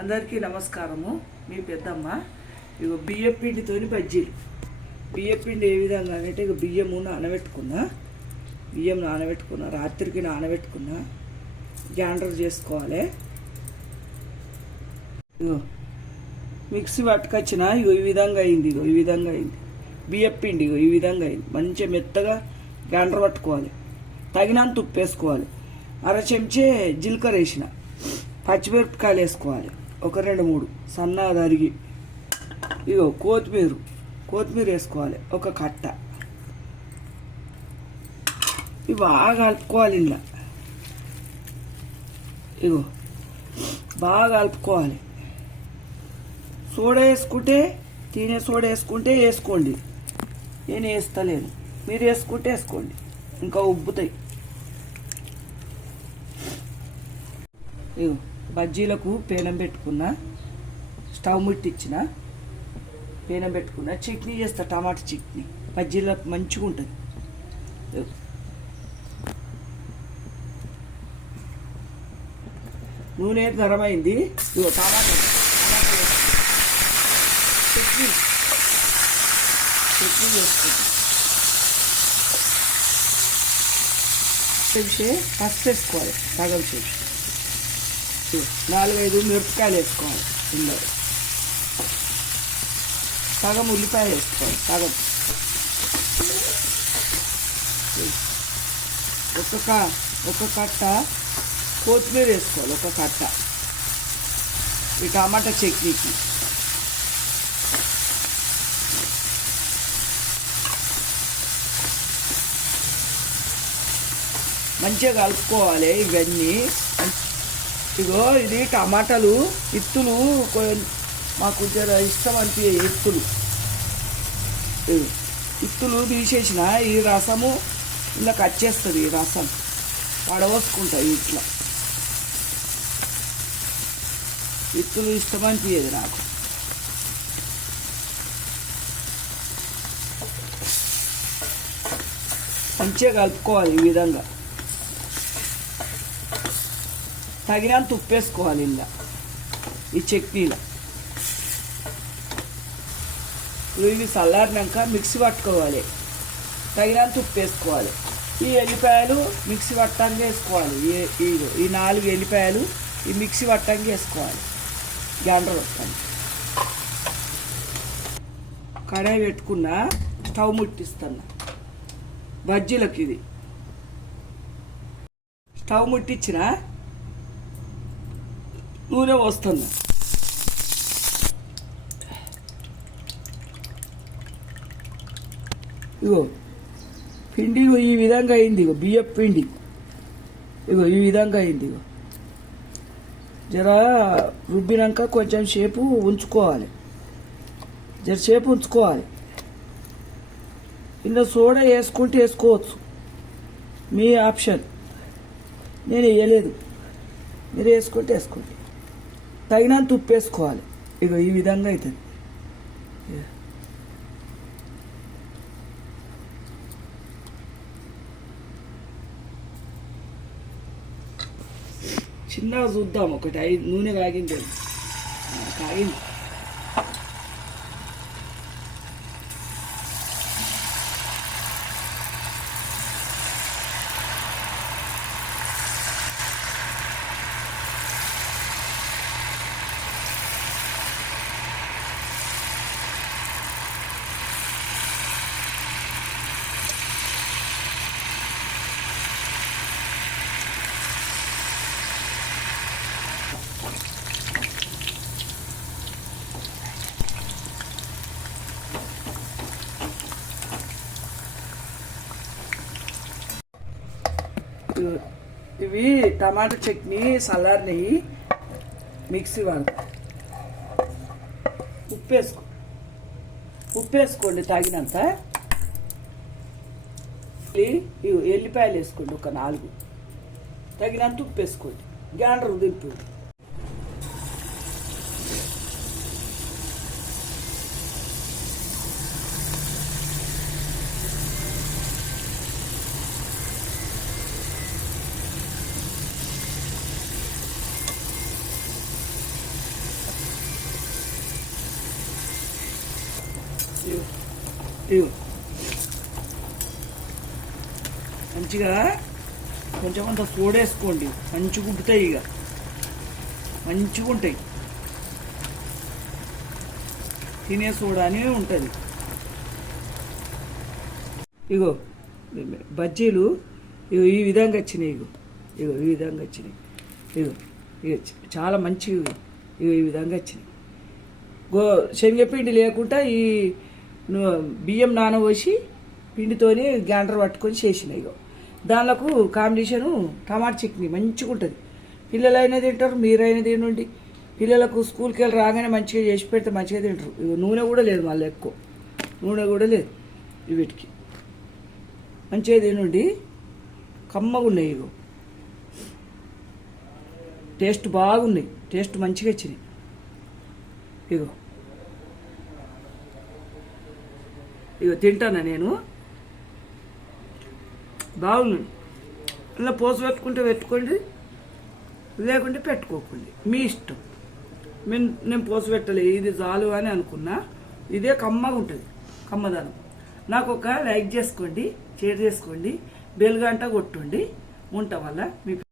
అందరికీ నమస్కారము. మీ పెద్దమ్మ. ఇగో బియ్యం పిండితోని బజ్జీలు. బియ్యం పిండి ఏ విధంగా అంటే ఇక బియ్యం నానబెట్టుకున్నా రాత్రికి నానబెట్టుకున్నా గ్రైండర్ చేసుకోవాలి. ఇగో మిక్సీ పట్టుకొచ్చిన ఇగో ఈ విధంగా అయింది. బియ్యం పిండి ఇగో ఈ విధంగా అయింది. మంచిగా మెత్తగా గ్రైండర్ పట్టుకోవాలి. తగినంత ఉప్పు వేసుకోవాలి. అర చెంచే జీలకర్ర వేసిన, పచ్చిమిరపకాయలు వేసుకోవాలి ఒక 2-3 సన్నగా తరిగి. ఇగో కొత్తిమీర వేసుకోవాలి ఒక కట్ట. ఇవి బాగా కలుపుకోవాలి. ఇగో బాగా కలుపుకోవాలి. సోడా వేసుకుంటే తినే సోడా వేసుకోండి. నేను వేస్తలేను, మీరు వేసుకుంటే వేసుకోండి, ఇంకా ఉబ్బుతాయి. ఇగో బజ్జీలకు పేనం పెట్టుకున్నా, స్టవ్ ముట్టించిన, పేనం పెట్టుకున్నా. చట్నీ చేస్తా, టమాటా చట్నీ బజ్జీలకు మంచిగా ఉంటుంది. నూనె గరం అయింది. ఇగో టమాటా చట్నీ చేసుకుంటా. పసుపు వేసుకోవాలి సగం చేసి. 4-5 మిరపకాయలు వేసుకోవాలి. ఇందులో సగం ఉల్లిపాయలు వేసుకోవాలి. సగం ఒక కట్ట కొత్తిమీర వేసుకోవాలి. ఒక కట్ట ఈ టమాటా చట్నీకి. మంచిగా కలుపుకోవాలి ఇవన్నీ. ఇగో ఇది టమాటాలు ఇత్తులు మాకు జర ఇష్టం అనిపించే ఇత్తులు తీసేసిన. ఈ రసము ఇలా వచ్చేస్తుంది. ఈ రసం పడవసుకుంటాయి. ఇట్లా ఇత్తులు ఇష్టం అనిపించేది నాకు. మంచిగా కలుపుకోవాలి ఈ విధంగా. తగినంత ఉప్పు వేసుకోవాలి ఇలా ఈ చట్నీలో. ఇవి చల్లారినాక మిక్సీ పట్టుకోవాలి. తగినంత ఉప్పు వేసుకోవాలి. ఈ ఎల్లిపాయలు మిక్సీ పట్టంగా వేసుకోవాలి. ఈ 4 ఎల్లిపాయలు ఈ మిక్సీ పట్టంగా వేసుకోవాలి. గ్రైండర్ పట్టండి. కడాయి పెట్టుకున్నా, స్టవ్ ముట్టిస్తున్నా బజ్జీలకు. ఇది స్టవ్ ముట్టించిన, నూనె పోస్తున్నా. ఇగో పిండి ఈ విధంగా అయింది. ఇగో బియ్యం పిండి ఇగో ఈ విధంగా అయింది. ఇగో జర రుబ్బినాక కొంచెం సేపు ఉంచుకోవాలి. ఇందులో సోడా వేసుకుంటే వేసుకోవచ్చు, మీ ఆప్షన్. నేను వేయలేదు, మీరు వేసుకుంటే వేసుకోండి. తగినంత ఉప్పు వేసుకోవాలి. ఇగో ఈ విధంగా అవుతుంది. చిన్నగా చూద్దాం ఒకటి. నూనె కాగింది. ఇవి టమాటా చట్నీ చల్లారినవి. మిక్సీ వాళ్ళు ఉప్పు వేసుకోండి తగినంత. ఎల్లిపాయలు వేసుకోండి ఒక 4. తగినంత ఉప్పు వేసుకోండి. గ్రైండర్ దింపు. ఇగో ఇగో మంచిగా కొంచెం అంత సోడేసుకోండి, మంచిగా ఉంటాయి. ఇక మంచిగా ఉంటాయి. తినే సోడా అని ఉంటుంది. ఇగో బజ్జీలు ఇగో ఈ విధంగా వచ్చినాయి. ఇగో ఈ విధంగా వచ్చినాయి. ఇగో ఇక చాలా మంచిగా ఇగో ఈ విధంగా వచ్చినాయి. శనగపిండి లేకుండా ఈ బియ్యం నానబోసి పిండితోని గ్రైండర్ పట్టుకొని చేసినాయి. ఇగో దానిలకు కాంబినేషను టమాటా చట్నీ మంచిగా ఉంటుంది. పిల్లలైనా తింటారు, మీరైనా తినండి. పిల్లలకు స్కూల్కి వెళ్ళి రాగానే మంచిగా చేసి పెడితే మంచిగా తింటారు. ఇగో నూనె కూడా లేదు, మళ్ళీ ఎక్కువ నూనె కూడా లేదు. వీటికి మంచిగా తినండి, కమ్మగా ఉన్నాయి. ఇగో టేస్ట్ బాగున్నాయి, టేస్ట్ మంచిగా వచ్చినాయి. ఇగో ఇగో తింటానా నేను, బాగుంది. ఇలా పోసు పెట్టుకుంటే పెట్టుకోండి, లేకుంటే పెట్టుకోకండి, మీ ఇష్టం. నేను పోసు పెట్టలే, ఇది చాలు అని అనుకున్నా. ఇదే కమ్మగా ఉంటుంది, కమ్మదనం. నాకు ఒక లైక్ చేసుకోండి, షేర్ చేసుకోండి, బెల్ గంట కొట్టండి. ఉంటాం వల్ల మీ